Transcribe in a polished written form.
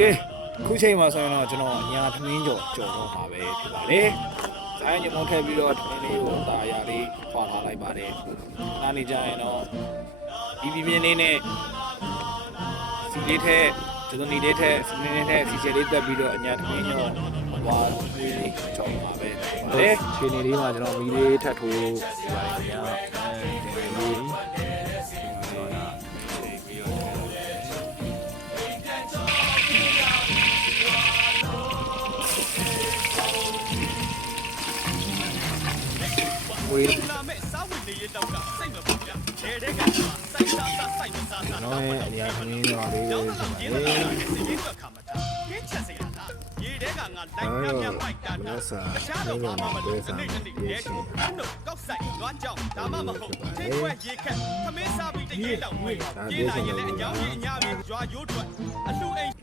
ကဲခုချိန်မှာဆိုရင်တော့ကျွန်တော်ညာသမင်းကြော်တော့မှာပဲဖြစ်ပါတယ်။ဆိုင်ညမုံထည့်ပြီးတော့သမင်းလေးကိုတာယာလေးခွာထားလိုက်ပါတယ်။နားနေကြရင်တော့ဒီပြင်းနေနဲ့စီလေးထက်ကျွန်တော်နေတဲ့ထက်စနေနေတဲ့စီချယ်လေးတက်ပြီးတော့ညာသမင်းကြော်ဟွာလေးကြော်မှာပဲ။လေခြေနေလေးမှာကျွန်တော်မီးလေးထပ်ထိုးပါတယ်ခင်ဗျာ။ဝေးလာမဲ့စားဝင်နေရတော့ကစိတ်မပူကြ။ခြေတဲ့ကစိုက်စားစိုက်မစားစားတော့ရဲ့အရာခင်းရောလေးရင်းကခါမတာ။ကင်းချက်စရာလား။ရေတဲ့ကငါလိုက်ပြပိုက်တာ။တခြားတော့ဘာမှမလုပ်စနေတနေ့ရဲချိုး။အဲ့တော့ကောက်ဆိုင်ငွားကြောင်ဒါမှမဟုတ်။ချင်းခွဲရေခက်သမင်းစားပြီးတရေတောင်ဝေး။ပြေးလာရင်လည်းအကြောင်းကြီးအညာပြီးရွာရိုးထွက်အလှအိမ်